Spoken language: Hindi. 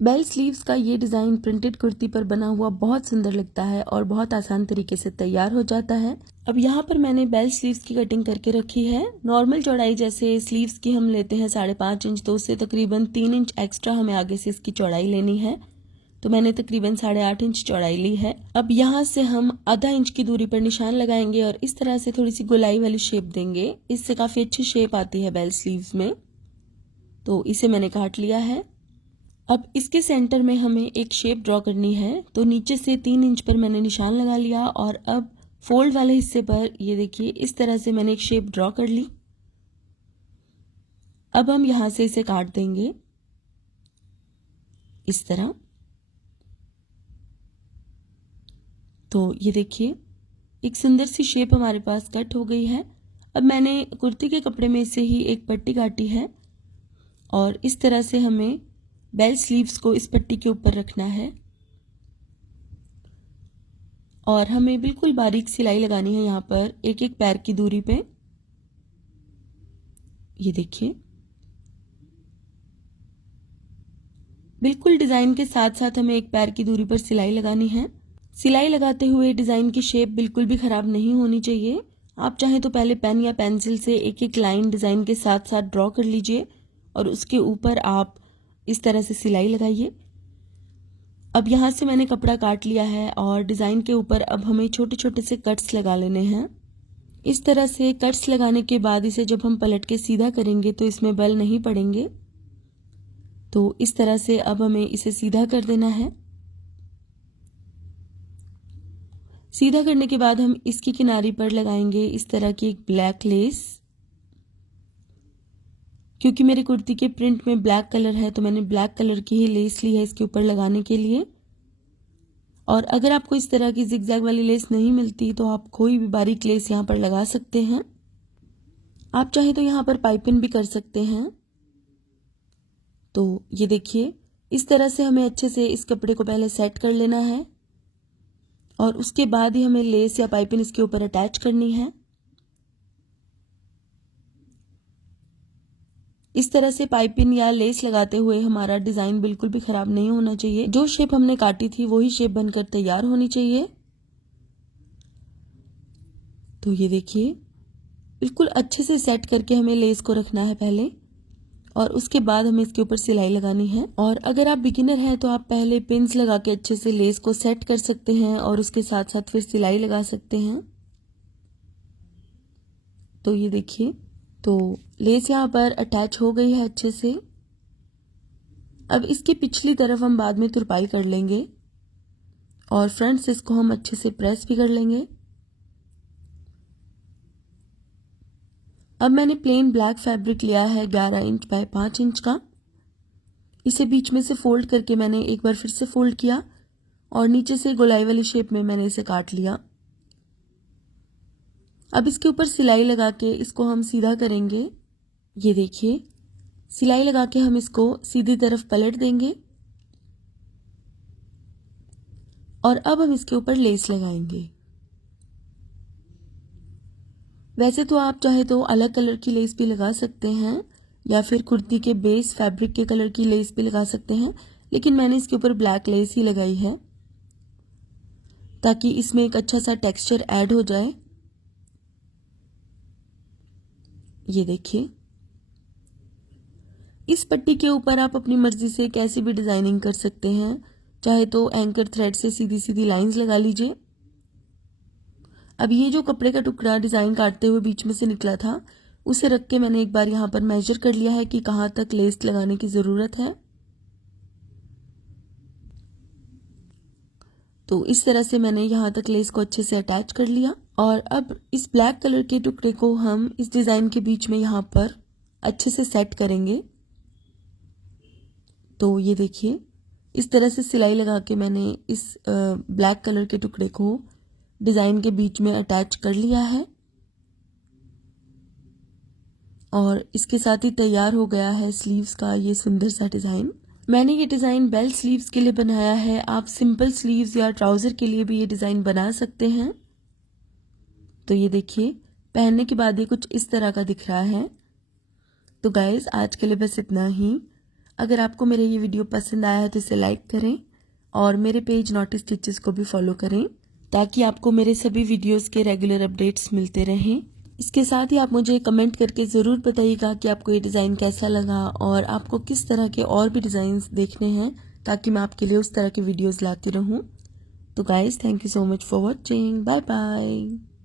बेल स्लीव्स का ये डिज़ाइन प्रिंटेड कुर्ती पर बना हुआ बहुत सुंदर लगता है और बहुत आसान तरीके से तैयार हो जाता है। अब यहाँ पर मैंने बेल स्लीव्स की कटिंग करके रखी है। नॉर्मल चौड़ाई जैसे स्लीव्स की हम लेते हैं 5.5 इंच, तो उससे तकरीबन 3 इंच एक्स्ट्रा हमें आगे से इसकी चौड़ाई लेनी है। तो मैंने तकरीबन 8.5 इंच चौड़ाई ली है। अब यहाँ से हम आधा इंच की दूरी पर निशान लगाएंगे और इस तरह से थोड़ी सी गोलाई वाली शेप देंगे। इससे काफ़ी अच्छी शेप आती है बेल स्लीव्स में। तो इसे मैंने काट लिया है। अब इसके सेंटर में हमें एक शेप ड्रॉ करनी है। तो नीचे से 3 इंच पर मैंने निशान लगा लिया और अब फोल्ड वाले हिस्से पर ये देखिए इस तरह से मैंने एक शेप ड्रॉ कर ली। अब हम यहाँ से इसे काट देंगे इस तरह। तो ये देखिए एक सुंदर सी शेप हमारे पास कट हो गई है। अब मैंने कुर्ती के कपड़े में से ही एक पट्टी काटी है और इस तरह से हमें बेल स्लीव्स को इस पट्टी के ऊपर रखना है और हमें बिल्कुल बारीक सिलाई लगानी है यहाँ पर एक एक पैर की दूरी पे। ये देखिए बिल्कुल डिज़ाइन के साथ साथ हमें एक पैर की दूरी पर सिलाई लगानी है। सिलाई लगाते हुए डिज़ाइन की शेप बिल्कुल भी ख़राब नहीं होनी चाहिए। आप चाहें तो पहले पेन या पेंसिल से एक एक लाइन डिज़ाइन के साथ साथ ड्रॉ कर लीजिए और उसके ऊपर आप इस तरह से सिलाई लगाइए। अब यहाँ से मैंने कपड़ा काट लिया है और डिज़ाइन के ऊपर अब हमें छोटे छोटे से कट्स लगा लेने हैं। इस तरह से कट्स लगाने के बाद इसे जब हम पलट के सीधा करेंगे तो इसमें बल नहीं पड़ेंगे। तो इस तरह से अब हमें इसे सीधा कर देना है। सीधा करने के बाद हम इसकी किनारी पर लगाएंगे इस तरह की एक ब्लैक लेस। क्योंकि मेरी कुर्ती के प्रिंट में ब्लैक कलर है तो मैंने ब्लैक कलर की ही लेस ली है इसके ऊपर लगाने के लिए। और अगर आपको इस तरह की जिगजैग वाली लेस नहीं मिलती तो आप कोई भी बारीक लेस यहाँ पर लगा सकते हैं। आप चाहे तो यहाँ पर पाइपिंग भी कर सकते हैं। तो ये देखिए इस तरह से हमें अच्छे से इस कपड़े को पहले सेट कर लेना है और उसके बाद ही हमें लेस या पाइपिंग इसके ऊपर अटैच करनी है। इस तरह से पाइपिंग या लेस लगाते हुए हमारा डिज़ाइन बिल्कुल भी ख़राब नहीं होना चाहिए। जो शेप हमने काटी थी वही शेप बनकर तैयार होनी चाहिए। तो ये देखिए बिल्कुल अच्छे से सेट करके हमें लेस को रखना है पहले और उसके बाद हमें इसके ऊपर सिलाई लगानी है। और अगर आप बिगिनर हैं तो आप पहले पिन्स लगा के अच्छे से लेस को सेट कर सकते हैं और उसके साथ साथ फिर सिलाई लगा सकते हैं। तो ये देखिए तो लेस यहाँ पर अटैच हो गई है अच्छे से। अब इसकी पिछली तरफ हम बाद में तुरपाई कर लेंगे और फ्रंट से इसको हम अच्छे से प्रेस भी कर लेंगे। अब मैंने प्लेन ब्लैक फैब्रिक लिया है 11 इंच बाय 5 इंच का। इसे बीच में से फोल्ड करके मैंने एक बार फिर से फोल्ड किया और नीचे से गोलाई वाली शेप में मैंने इसे काट लिया। अब इसके ऊपर सिलाई लगा के इसको हम सीधा करेंगे। ये देखिए सिलाई लगा के हम इसको सीधी तरफ पलट देंगे और अब हम इसके ऊपर लेस लगाएंगे। वैसे तो आप चाहे तो अलग कलर की लेस भी लगा सकते हैं या फिर कुर्ती के बेस फैब्रिक के कलर की लेस भी लगा सकते हैं, लेकिन मैंने इसके ऊपर ब्लैक लेस ही लगाई है ताकि इसमें एक अच्छा सा टेक्सचर ऐड हो जाए। ये देखिए इस पट्टी के ऊपर आप अपनी मर्जी से कैसी भी डिजाइनिंग कर सकते हैं। चाहे तो एंकर थ्रेड से सीधी सीधी लाइंस लगा लीजिए। अब ये जो कपड़े का टुकड़ा डिजाइन काटते हुए बीच में से निकला था उसे रख के मैंने एक बार यहाँ पर मेजर कर लिया है कि कहाँ तक लेस लगाने की ज़रूरत है। तो इस तरह से मैंने यहाँ तक लेस को अच्छे से अटैच कर लिया और अब इस ब्लैक कलर के टुकड़े को हम इस डिज़ाइन के बीच में यहाँ पर अच्छे से सेट करेंगे। तो ये देखिए इस तरह से सिलाई लगा के मैंने इस ब्लैक कलर के टुकड़े को डिज़ाइन के बीच में अटैच कर लिया है और इसके साथ ही तैयार हो गया है स्लीव्स का ये सुंदर सा डिज़ाइन। मैंने ये डिज़ाइन बेल स्लीव्स के लिए बनाया है। आप सिंपल स्लीव्स या ट्राउज़र के लिए भी ये डिज़ाइन बना सकते हैं। तो ये देखिए पहनने के बाद ये कुछ इस तरह का दिख रहा है। तो गाइज़ आज के लिए बस इतना ही। अगर आपको मेरा ये वीडियो पसंद आया है तो इसे लाइक करें और मेरे पेज नॉटी स्टिचेस को भी फॉलो करें ताकि आपको मेरे सभी वीडियोस के रेगुलर अपडेट्स मिलते रहें। इसके साथ ही आप मुझे कमेंट करके ज़रूर बताइएगा कि आपको ये डिज़ाइन कैसा लगा और आपको किस तरह के और भी डिज़ाइंस देखने हैं ताकि मैं आपके लिए उस तरह के वीडियोस लाती रहूं। तो guys, thank you so much for watching. Bye bye.